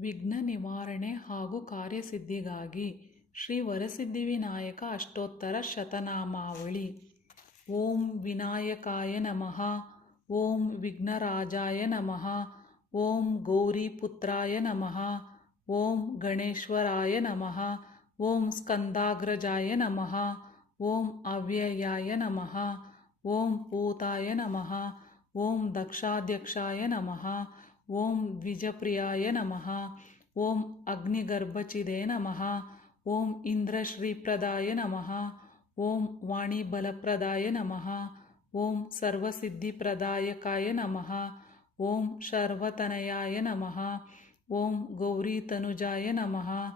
ವಿಘ್ನ ನಿವಾರಣೆ ಹಾಗೂ ಕಾರ್ಯಸಿದ್ಧಿಗಾಗಿ ಶ್ರೀ ವರಸಿದ್ಧಿವಿನಾಯಕ ಅಷ್ಟೋತ್ತರ ಶತನಾಮಾವಳಿ. ಓಂ ವಿನಾಯಕಾಯ ನಮಃ. ಓಂ ವಿಘ್ನರಾಜಾಯ ನಮಃ. ಓಂ ಗೌರಿಪುತ್ರಾಯ ನಮಃ. ಓಂ ಗಣೇಶ್ವರಾಯ ನಮಃ. ಓಂ ಸ್ಕಂದಾಗ್ರಜಾಯ ನಮಃ. ಓಂ ಅವ್ಯಯಾಯ ನಮಃ. ಓಂ ಭೂತಾಯ ನಮಃ. ಓಂ ದಕ್ಷಾಧ್ಯಕ್ಷಾಯ ನಮಃ. ಓಂ ದ್ವಿಜಪ್ರಿಯಾಯ ನಮಃ. ಓಂ ಅಗ್ನಿಗರ್ಭಚಿದೇ ನಮಃ. ಓಂ ಇಂದ್ರಶ್ರೀಪ್ರದಾಯ ನಮಃ. ಓಂ ವಾಣಿಬಲಪ್ರದಾಯ ನಮಃ. ಓಂ ಸರ್ವಸಿದ್ಧಿಪ್ರದಾಯಕಾಯ ನಮಃ. ಓಂ ಶರ್ವತನಯಾಯ ನಮಃ. ಓಂ ಗೌರೀತನುಜಾಯ ನಮಃ.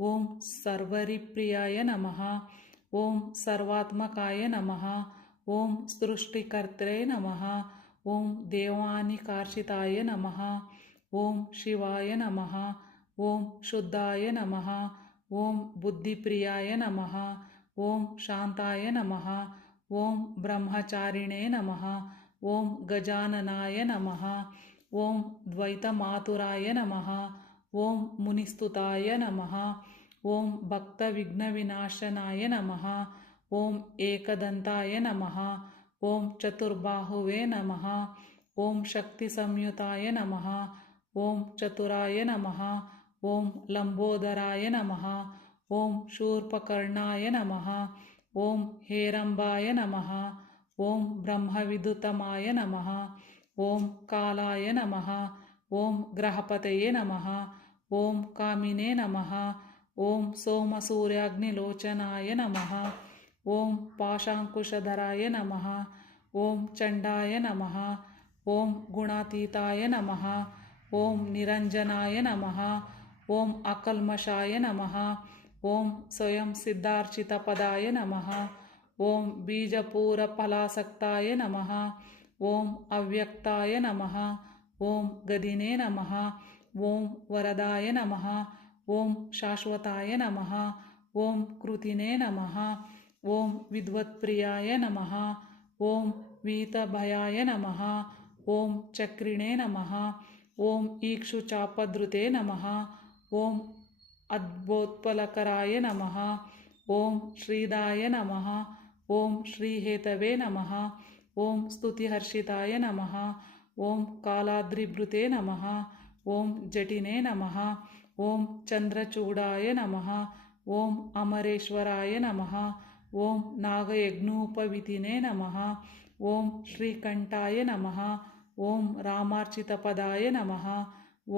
ಓಂ ಸರ್ವರಿಪ್ರಿಯಾಯ ನಮಃ. ಓಂ ಸರ್ವಾತ್ಮಕಾಯ ನಮಃ. ಓಂ ಸೃಷ್ಟಿಕರ್ತೃ ನಮಃ. ಓಂ ದೇವಾನಿಕಾರ್ಷಿತಾಯ ನಮಃ. ಓಂ ಶಿವಾಯ ನಮಃ. ಓಂ ಶುದ್ಧಾಯ ನಮಃ. ಓಂ ಬುದ್ಧಿಪ್ರಿಯಾಯ ನಮಃ. ಓಂ ಶಾಂತಾಯ ನಮಃ. ಓಂ ಬ್ರಹ್ಮಚಾರಿಣೇ ನಮಃ. ಓಂ ಗಜಾನನಾಯ ನಮಃ. ಓಂ ದ್ವೈತಮಾತುರಾಯ ನಮಃ. ಓಂ ಮುನಿಸ್ತುತಾಯ ನಮಃ. ಓಂ ಭಕ್ತವಿಘ್ನವಿನಾಶನಾಯ ನಮಃ. ಓಂ ಏಕದಂತಾಯ ನಮಃ. ಓಂ ಚತುರ್ಬಾಹುವೇ ನಮಃ. ಓಂ ಶಕ್ತಿಸಂಯುತಾಯ ನಮಃ. ಓಂ ಚತುರಾಯ ನಮಃ. ಓಂ ಲಂಬೋದರಾಯ ನಮಃ. ಓಂ ಶೂರ್ಪಕರ್ಣಾಯ ನಮಃ. ಓಂ ಹೇರಂಬಾಯ ನಮಃ. ಓಂ ಬ್ರಹ್ಮವಿದುತಮಾಯ ನಮಃ. ಓಂ ಕಾಲಾಯ ನಮಃ. ಓಂ ಗ್ರಹಪತಯೇ ನಮಃ. ಓಂ ಕಾಮಿನೇ ನಮಃ. ಓಂ ಸೋಮಸೂರ್ಯಾಗ್ನಿಲೋಚನಾಯ ನಮಃ. ಓಂ ಪಾಶಾಂಕುಶಧರಾಯ ನಮಃ. ಓಂ ಚಂಡಾಯ ನಮಃ. ಓಂ ಗುಣಾತೀತಾಯ ನಮಃ. ಓಂ ನಿರಂಜನಾಯ ನಮಃ. ಓಂ ಅಕಲ್ಮಷಾಯ ನಮಃ. ಓಂ ಸ್ವಯಂ ಸಿದ್ಧಾರ್ಚಿತಪದಾಯ ನಮಃ. ಓಂ ಬೀಜಪೂರಫಲಾಸಕ್ತಾಯ ನಮಃ. ಓಂ ಅವ್ಯಕ್ತಾಯ ನಮಃ. ಓಂ ಗದಿನೇ ನಮಃ. ಓಂ ವರದಾಯ ನಮಃ. ಓಂ ಶಾಶ್ವತಾಯ ನಮಃ. ಓಂ ಕೃತಿನೇ ನಮಃ. ಓಂ ವಿದ್ವತ್ಪ್ರಿಯಾಯ ನಮಃ. ಓಂ ವೀತಭಯಾಯ ನಮಃ. ಓಂ ಚಕ್ರಿಣೇ ನಮಃ. ಓಂ ಈಕ್ಷುಚಾಪಧೃತೆ ನಮಃ. ಓಂ ಅದ್ಭೋತ್ಪಲಕರಾಯ ನಮಃ. ಓಂ ಶ್ರೀದಾಯ ನಮಃ. ಓಂ ಶ್ರೀಹೇತವೇ ನಮಃ. ಓಂ ಸ್ತುತಿಹರ್ಷಿತಾಯ ನಮಃ. ಓಂ ಕಾಲಾದ್ರಿಭೃತೆ ನಮಃ. ಓಂ ಜಟಿನೇ ನಮಃ. ಓಂ ಚಂದ್ರಚೂಡಾಯ ನಮಃ. ಓಂ ಅಮರೇಶ್ವರಾಯ ನಮಃ. ಓಂ ನಾಗಯಜ್ಞೋಪವಿತಿನೇ ನಮಃ. ಓಂ ಶ್ರೀಕಂಠಾಯ ನಮಃ. ಓಂ ರಾಮಾರ್ಚಿತಪದಾಯ ನಮಃ.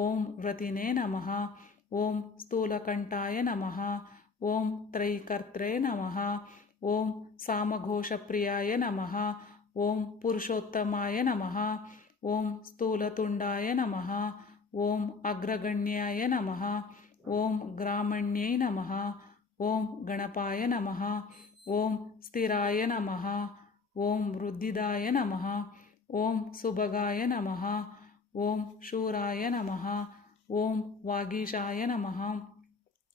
ಓಂ ವ್ರತಿನೇ ನಮಃ. ಓಂ ಸ್ಥೂಲಕಂಠಾಯ ನಮಃ. ಓಂ ತ್ರೈಕರ್ತ್ರೇ ನಮಃ. ಓಂ ಸಾಮಘೋಷಪ್ರಿಯಾಯ ನಮಃ. ಓಂ ಪುರುಷೋತ್ತಮಾಯ ನಮಃ. ಓಂ ಸ್ಥೂಲತುಂಡಾಯ ನಮಃ. ಓಂ ಅಗ್ರಗಣ್ಯಾಯ ನಮಃ. ಓಂ ಗ್ರಾಮಣ್ಯೈ ನಮಃ. ಓಂ ಗಣಪಾಯ ನಮಃ. ಓಂ ಸ್ಥಿರಾಯ ನಮಃ. ಓಂ ವೃದ್ಧಿದಾಯ ನಮಃ. ಓಂ ಸುಭಗಾಯ ನಮಃ. ಓಂ ಶೂರಾಯ ನಮಃ. ಓಂ ವಾಗೀಶಾಯ ನಮಃ.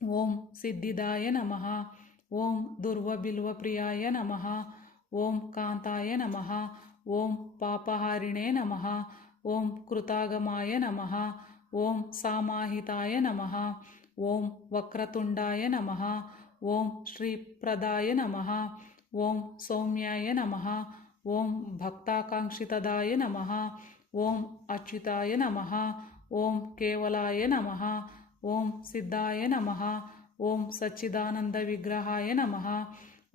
ಓಂ ಸಿದ್ಧಿದಾಯ ನಮಃ. ಓಂ ದುರ್ವಬಿಲ್ವಪ್ರಿಯಾಯ ನಮಃ. ಓಂ ಕಾಂತಾಯ ನಮಃ. ಓಂ ಪಾಪಹಾರಿಣೇ ನಮಃ. ಓಂ ಕೃತಾಗಮಾಯ ನಮಃ. ಓಂ ಸಾಮಾಹಿತಾಯ ನಮಃ. ಓಂ ವಕ್ರತುಂಡಾಯ ನಮಃ. ಓಂ ಶ್ರೀಪ್ರದಾಯ ನಮಃ. ಓಂ ಸೌಮ್ಯಾಯ ನಮಃ. ಓಂ ಭಕ್ತಾಕಾಂಕ್ಷಿತದಾಯ ನಮಃ. ಓಂ ಅಚ್ಯುತಾಯ ನಮಃ. ಓಂ ಕೇವಲಾಯ ನಮಃ. ಓಂ ಸಿದ್ಧಾಯ ನಮಃ. ಓಂ ಸಚ್ಚಿದಾನಂದ ವಿಗ್ರಹಾಯ ನಮಃ.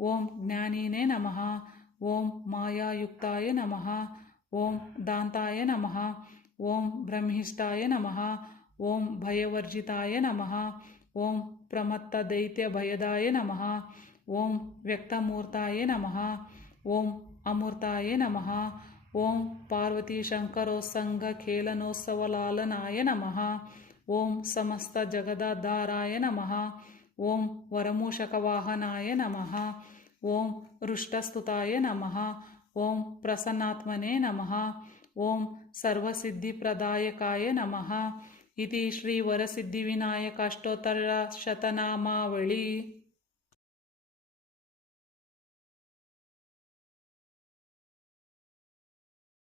ಓಂ ಜ್ಞಾನಿನೇ ನಮಃ. ಓಂ ಮಾಯಾಯುಕ್ತಾಯ ನಮಃ. ಓಂ ದಾಂತಾಯ ನಮಃ. ಓಂ ಬ್ರಹ್ಮಿಷ್ಠಾಯ ನಮಃ. ಓಂ ಭಯವರ್ಜಿತಾಯ ನಮಃ. ಓಂ ಪ್ರಮತ್ತದೈತ್ಯಭಯದಾಯ ನಮಃ. ಓಂ ವ್ಯಕ್ತಮೂರ್ತಾಯ ನಮಃ. ಓಂ ಅಮೂರ್ತಾಯ ನಮಃ. ಓಂ ಪಾರ್ವತೀಶಂಕರೋತ್ಸಂಗಖೇಲನೋತ್ಸವಲಾಲನಾಯ ನಮಃ. ಓಂ ಸಮಸ್ತ ಜಗದಾಧಾರಾಯ ನಮಃ. ಓಂ ವರಮೂಷಕವಾಹನಾಯ ನಮಃ. ಓಂ ಹೃಷ್ಟಸ್ತುತಾಯ ನಮಃ. ಓಂ ಪ್ರಸನ್ನಾತ್ಮನೇ ನಮಃ. ಓಂ ಸರ್ವಸಿದ್ಧಿಪ್ರದಾಯಕಾಯ ನಮಃ. ಇತಿ ಶ್ರೀ ವರಸಿದ್ಧಿವಿನಾಯಕ ಅಷ್ಟೋತ್ತರ ಶತನಾಮಾವಳಿ.